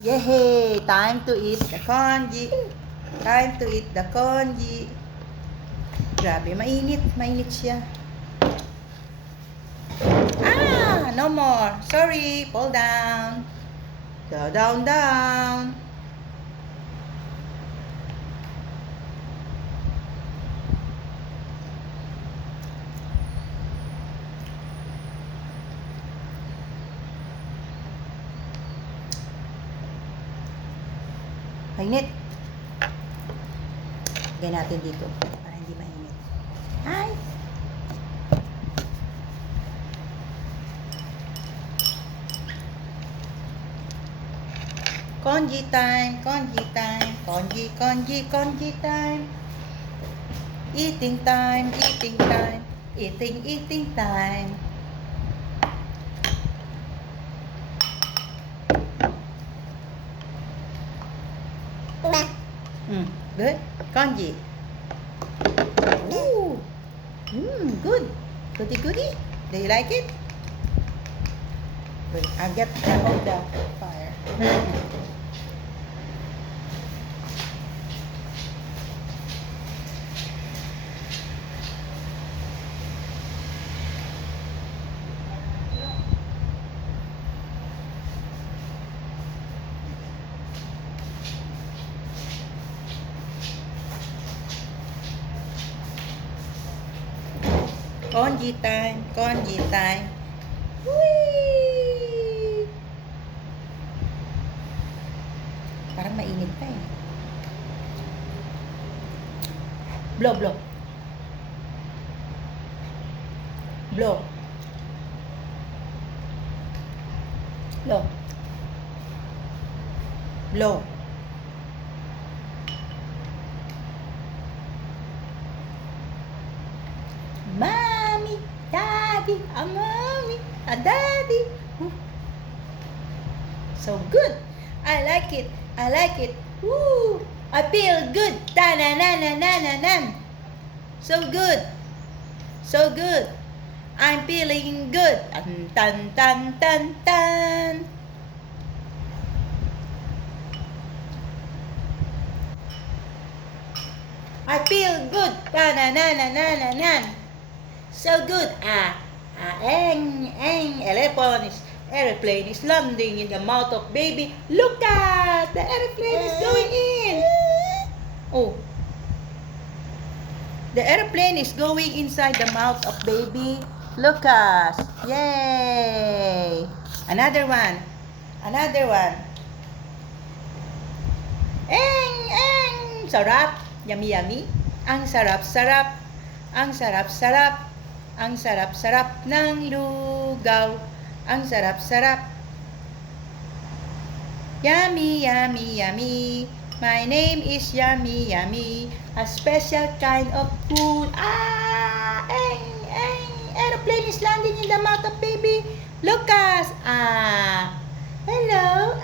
Yehey! Time to eat the congee. Time to eat the congee. Grabe, mainit. Mainit siya. No more. Sorry. Fall down. Go down, down. Mainit. Lagyan natin dito para hindi mainit. Hi! Congee time, congee time, congee, congee, congee time. Eating time, eating time, eating time. Good. Congee. Ooh. Good. Goody goody. Do you like it? Wait, I'll get out the fire. Congee time, congee time. Whee! Parang mainit pa eh. Blow, blow. Blow. Blow. Blow. Mommy, daddy, a mommy, a daddy. So good. I like it. I like it. Woo! I feel good. Ta na na na na na na. So good. So good. I'm feeling good. Tan tan tan tan tan. I feel good. Ta na na na na na na. So good. Airplane is landing in the mouth of baby. Look at the airplane is going in. Oh. The airplane is going inside the mouth of baby Lucas. Yay! Another one. Another one. Eng. Sarap. Yummy yummy. Ang sarap-sarap. Ang sarap-sarap. Ang sarap-sarap ng lugaw. Ang sarap-sarap. Yummy, yummy, yummy. My name is Yummy, yummy. A special kind of food. Eng. Aeroplane is landing in the mouth of baby Lucas. Hello.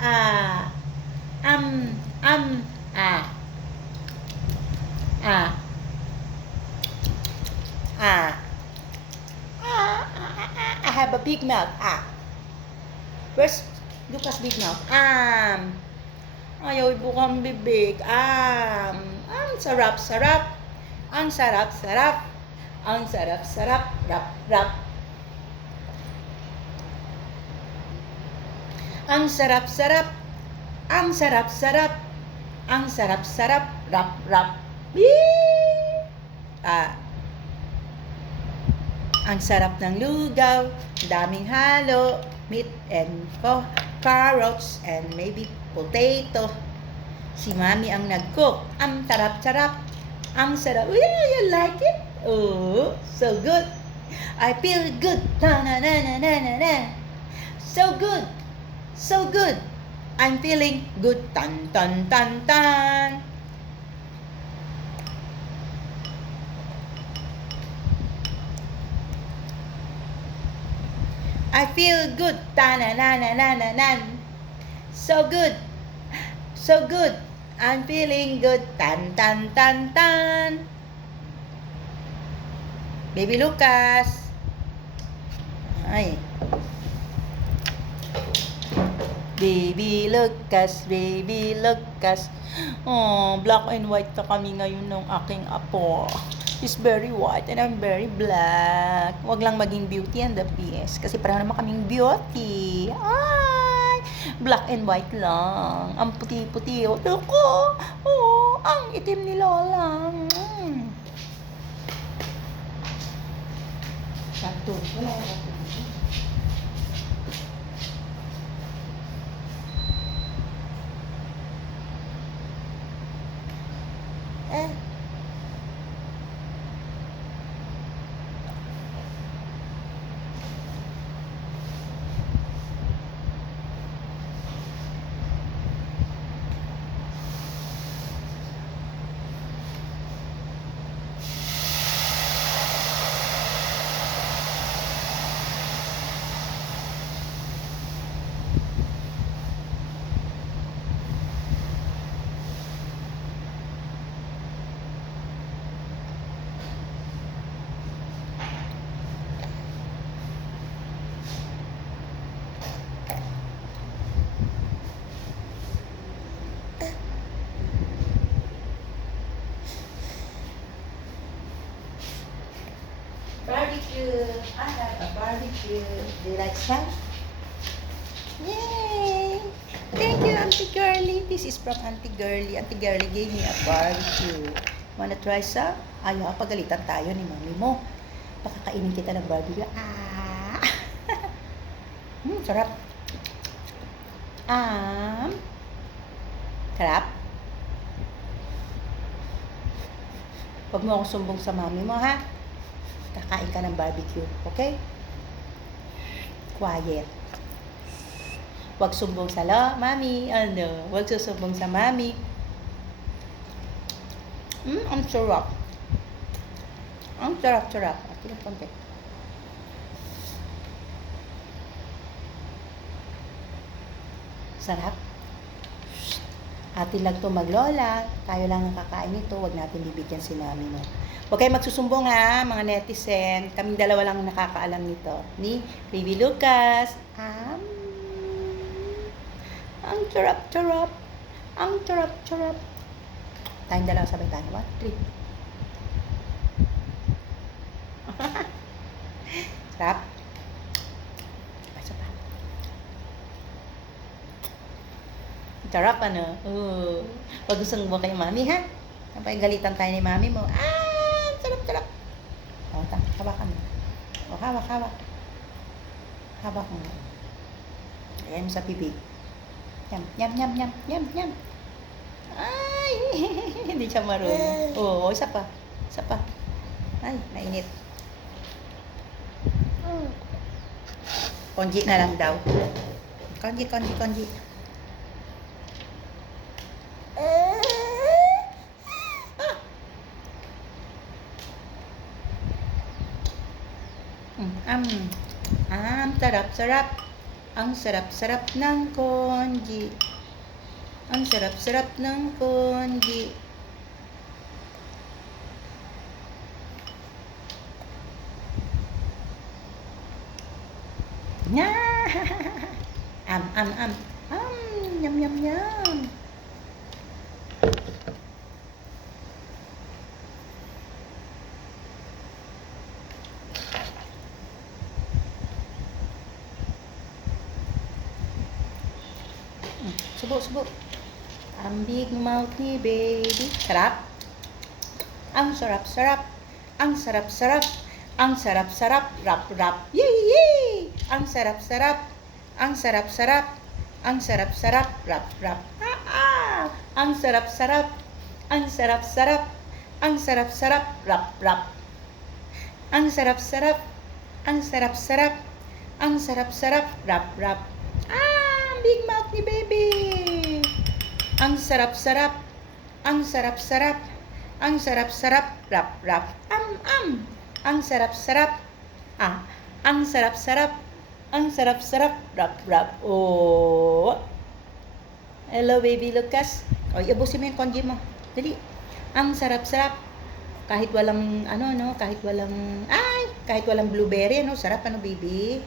I have a big mouth. Where's Lucas' big mouth? Ayaw ibukang bibig. Ang sarap-sarap. Ang sarap-sarap. Ang sarap-sarap. Rap. Ang sarap-sarap. Ang sarap-sarap. Ang sarap-sarap. Rap. Ang sarap ng lugaw. Daming halo. Meat and carrots and maybe potato. Si Mami ang nag-cook. Ang sarap-sarap. Ang sarap. You like it? Oh, so good. I feel good. Na. So good. So good. I'm feeling good. Tan. I feel good. Ta-na-na-na-na-na-nan. So good. So good. I'm feeling good. Tan. Baby Lucas. Ay. Baby Lucas, Baby Lucas. Oh, black and white na kami ngayon ng aking apo. He's very white and I'm very black. Huwag lang maging Beauty and the Beast. Kasi parang naman kaming beauty. Ay! Black and white lang. Ang puti-puti. Oh, ko. Oh, ang itim ni Lola. Cartoon. Wala yung cartoon. Barbecue. I have a barbecue. Do you like some? Yay! Thank you, Auntie Girly. This is from Auntie Girly. Auntie Girly gave me a barbecue. Wanna try some? Ayaw, pagalitan tayo ni mami mo. Pakakainin kita ng barbecue. Ah! Sarap. Sarap. Huwag mo akong sumbong sa mami mo, ha? Kakain ka ng barbecue, okay? Quiet. Huwag sumbong sa mami. Ano? Huwag susumbong sa mami. Ang sarap. Ang sarap-sarap. At yung konti. Sarap. Atin lang to maglola. Tayo lang ang kakain nito. Huwag natin bibigyan si mami mo. Huwag kayo magsusumbong ha, mga netizen. Kaming dalawa lang nakakaalam nito. Ni Baby Lucas. Ang charap-charap. Ang charap-charap. Tayong dalawa sabay tayo. 1, 3. Sarap. Isa pa. Sarap ano? Huwag gustong mo kay mami ha. Kapag galitan tayo ni mami mo. Sarap-sarap. O, hawakan mo. O, hawak. Hawak mo. Ayan mo sa bibig. Yum. Ay! Hindi siya marunong. Oo, isa pa. Ay, mainit. Konji na lang daw. Konji. Sarap-sarap. Ang sarap-sarap ng konji. Ang sarap-sarap ng konji. Nya! Yum. Subo. Ang big mouth ni baby. Sarap. Ang sarap-sarap. Ang sarap-sarap. Ang sarap-sarap. Rap. Yay! Ang sarap-sarap. Ang sarap-sarap. Ang sarap-sarap. Rap. Ang sarap-sarap. Ang sarap-sarap. Ang sarap-sarap. Rap. Ang sarap-sarap. Ang sarap-sarap. Ang sarap-sarap. Rap. Big mouth ni baby. Ang sarap-sarap. Ang sarap-sarap. Ang sarap-sarap. Rap. Ang sarap-sarap. Ang sarap-sarap. Ang sarap-sarap. Rap. Oh. Hello, Baby Lucas. O, iubusin mo yung konji mo. Dali. Ang sarap-sarap. Kahit walang, kahit walang blueberry, sarap, baby?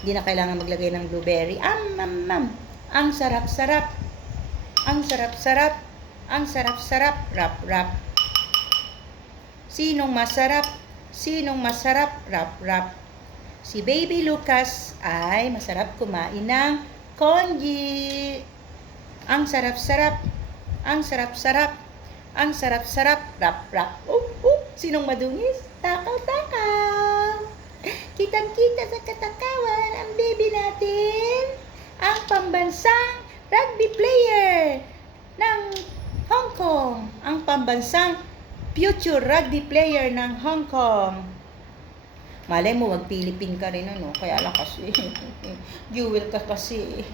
Hindi na kailangan maglagay ng blueberry. Ang sarap-sarap. Ang sarap-sarap. Ang sarap-sarap. Rap, rap. Sinong masarap? Sinong masarap? Rap, rap. Si Baby Lucas ay masarap kumain ng congee. Ang sarap-sarap. Ang sarap-sarap. Ang sarap-sarap. Rap, rap. Sinong madungis? Takaw, takaw. Kitang-kita sa katakawan ang baby natin. Ang pambansang rugby player ng Hong Kong. Ang pambansang future rugby player ng Hong Kong. Malay mo, mag-Philippine ka rin, ano? Kaya lang kasi, jewel ka kasi.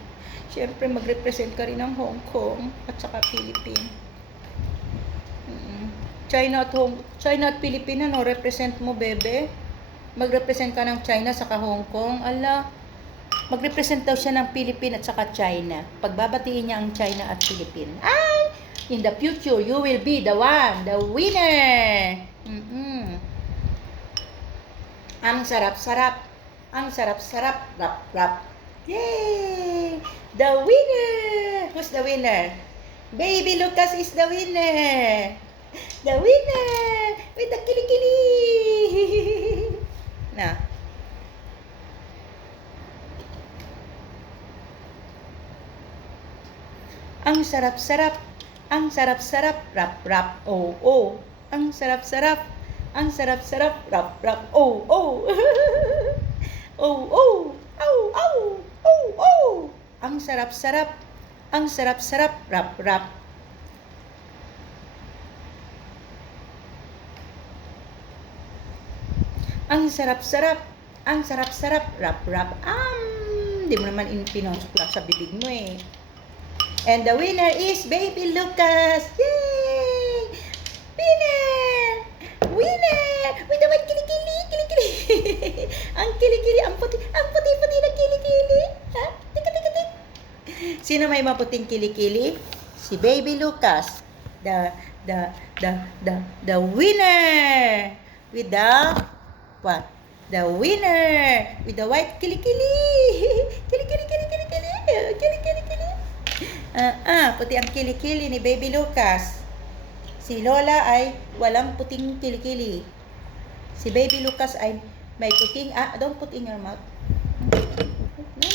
Siyempre, mag-represent ka rin ng Hong Kong at saka Philippine. China at Philippine, ano? Represent mo, bebe? Mag-represent ka ng China saka Hong Kong. Ala, mag-represent daw siya ng Philippine at saka China. Pagbabatiin niya ang China at Philippine. Ay! In the future, you will be the one, the winner! Ang sarap-sarap. Ang sarap-sarap. Rap, rap. Yay! The winner! Who's the winner? Baby Lucas is the winner! The winner! With the kilikili! Na. Ang sarap-sarap. Ang sarap-sarap. Rap, rap. Oh, oh. Ang sarap-sarap. Ang sarap-sarap. Rap, rap. Oh, oh. Oh, oh. Oh, oh. Oh, oh. Ang sarap-sarap. Ang sarap-sarap. Rap, rap. Ang sarap-sarap. Ang sarap-sarap. Rap, rap. Di mo naman pinasuklap sa bibig mo eh. And the winner is Baby Lucas. Yay! Winner! Winner! With the white kilikili, kilikili. Ang kilikili, ang puti na kilikili. Ha? Tika, tika, tika. Sino may maputing kilikili? Si Baby Lucas. The winner. With the what? The winner with the white kilikili. Kilikili, kilikili, kilikili. Kilikili, kilikili. Puti ang kilikili ni Baby Lucas. Si Lola ay walang puting kilikili. Si Baby Lucas ay may puting, don't put in your mouth.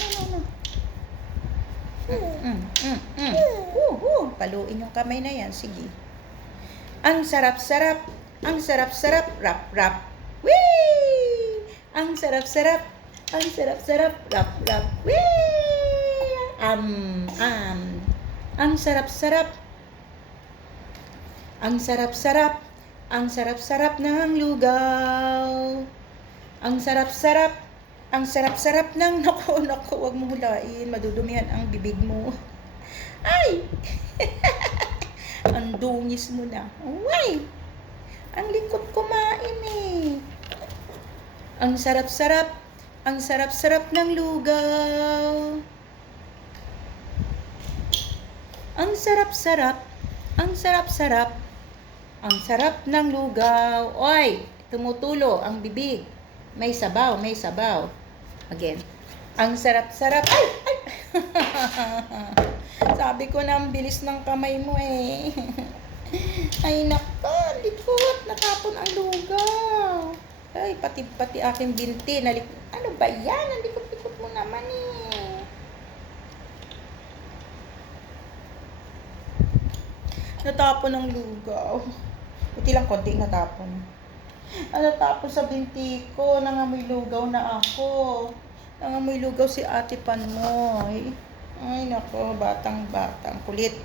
No. Paluin yung kamay na yan. Sige. Ang sarap-sarap. Ang sarap-sarap. Rap, rap. Whee! Ang sarap-sarap. Ang sarap-sarap. Rap, rap. Whee! Ang sarap-sarap. Ang sarap-sarap. Ang sarap-sarap ng lugaw. Ang sarap-sarap. Ang sarap-sarap ng naku, wag mo hulain. Madudumihan ang bibig mo. Ay! Ang dungis mo na. Ay! Ang likot kumain eh. Ang sarap-sarap. Ang sarap-sarap ng lugaw. Ang sarap-sarap. Ang sarap-sarap. Ang sarap ng lugaw. Oy, tumutulo ang bibig. May sabaw, may sabaw. Again. Ang sarap-sarap. Ay! Sabi ko na ang bilis ng kamay mo eh. Ay nako, likot. Natapon ang lugaw. Ay, pati aking binti. Ano ba yan? Ang likot-likot mo naman eh. Natapon ang lugaw. Buti lang konti natapon. Natapon sa binti ko. Nangamoy lugaw na ako. Nangamoy lugaw si Ate Panmoy. Ay nako, batang-batang. Kulit.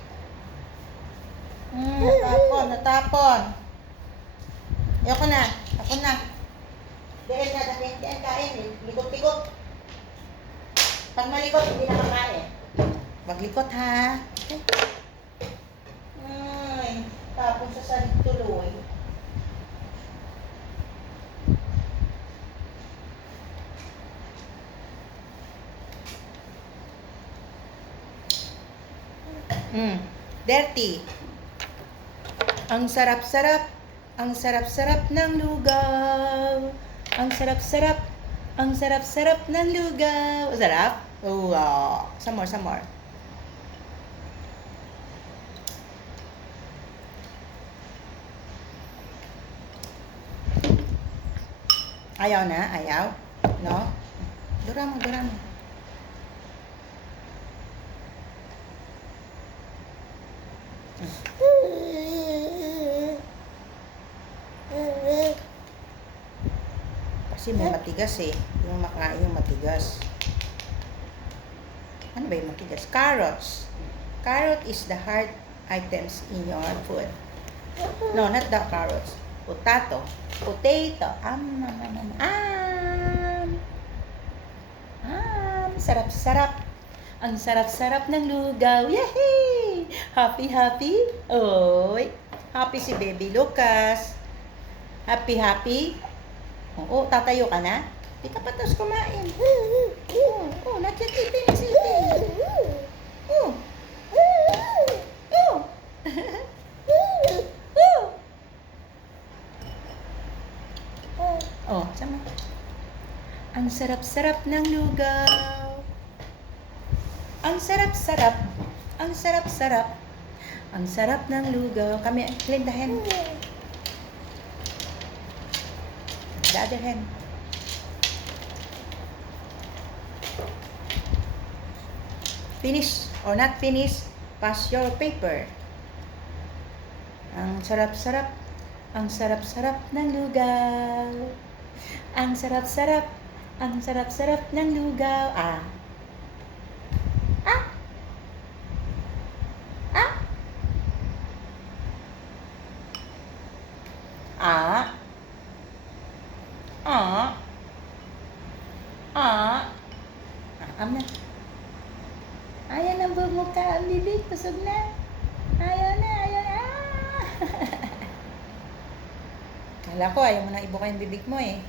Natapon. Ayoko na. Ako na. Dahil kain. Likot-likot. Pag malikot, hindi na makain. Maglikot ha. Okay. Ay, tapon sa salig tuloy. Dirty. Ang sarap-sarap. Ang sarap-sarap ng lugaw. Ang sarap-sarap. Ang sarap-sarap ng lugaw. Sarap? Oh, some more. Ayaw na? Ayaw? No? Dura mo, dura mo. Kasi may matigas eh. Yung makain yung matigas. Ano ba yung matigas? Carrots. Carrot is the hard items in your food. No, not the carrots. Potato. Potato. Sarap-sarap. Ang sarap-sarap ng lugaw. Yay! Happy, happy? Oy. Happy si Baby Lucas. Happy, happy? Oo, tatayo ka na? Di ka pa tapos kumain. Not yet eating, is eating. Oh. Oh, sama. Ang sarap-sarap ng lugaw. Ang sarap-sarap. Ang sarap-sarap. Ang sarap ng lugaw. Kami, clean the hand. The other hand. Finish or not finish, pass your paper. Ang sarap-sarap. Ang sarap-sarap ng lugaw. Ang sarap-sarap. Ang sarap-sarap ng lugaw. Ah. Ah. Ah. Ah. Ah. Ah. Na. Ayaw na bumuka ang bibig. Pusog na. Ayaw na. Ayaw na. Kala ko ayaw mo na ibuka yung bibig mo eh.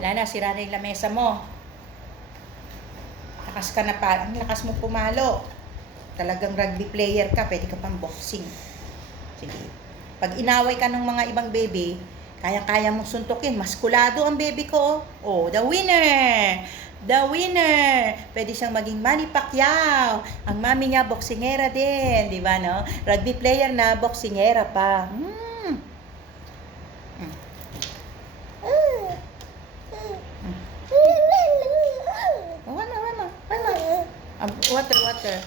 Wala na, sira na yung lamesa mo. Lakas ka na pa. Ang lakas mo pumalo. Talagang rugby player ka, pwede ka pang boxing. Sige. Pag inaway ka ng mga ibang baby, kaya-kaya mong suntukin. Maskulado ang baby ko. Oh, the winner! The winner! Pwede siyang maging Manny Pacquiao. Ang mami niya, boksingera din. Di ba, no? Rugby player na, boksingera pa. Water.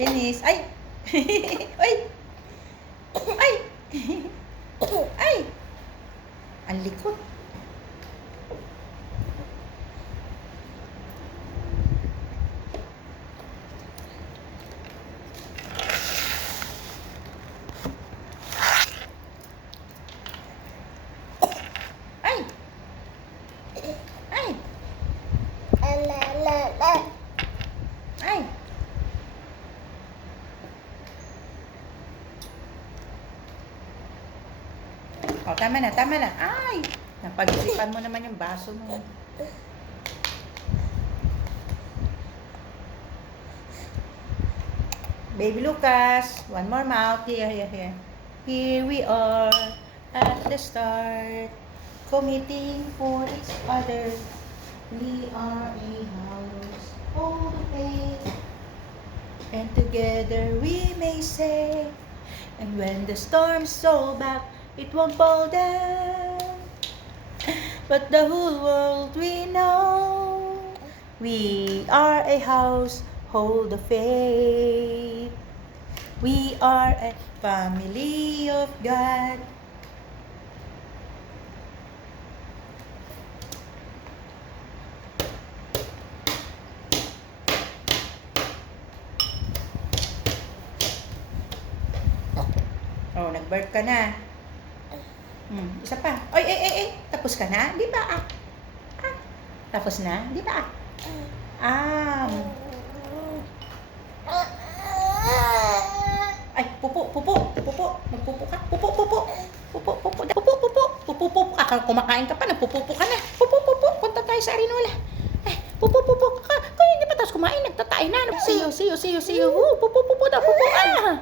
Finish. Ay! Ay! Ay! Ay! Ang likot. Ay! Ay! Ay! Oh, tama na. Ay! Napag-isipan mo naman yung baso mo. Baby Lucas, one more mouth. Here. Here we are at the start, committing for each other. We are a house, hold the faith, and together we may say, and when the storms roll back, it won't fall down. But the whole world we know, we are a house, hold the faith. We are a family of God. Oh, nag-birth ka na. Isa pa. Ay. Tapos ka na? Di ba? Tapos na? Di ba? Am. Ay, pupo, pupo, pupo. Magpupo ka. Pupo, pupo. Pupo, pupo. Pupo, pupo. Pupo, pupo. Kumakain ka pa, nagpupupo ka na. Pupo, pupo. Punta tayo sa Arinola. Ay, pupo, pupo. Kung hindi pa tapos kumain, nagtatay na. See you, see you, see you, see you. Pupo, pupo daw, pupo. Ah!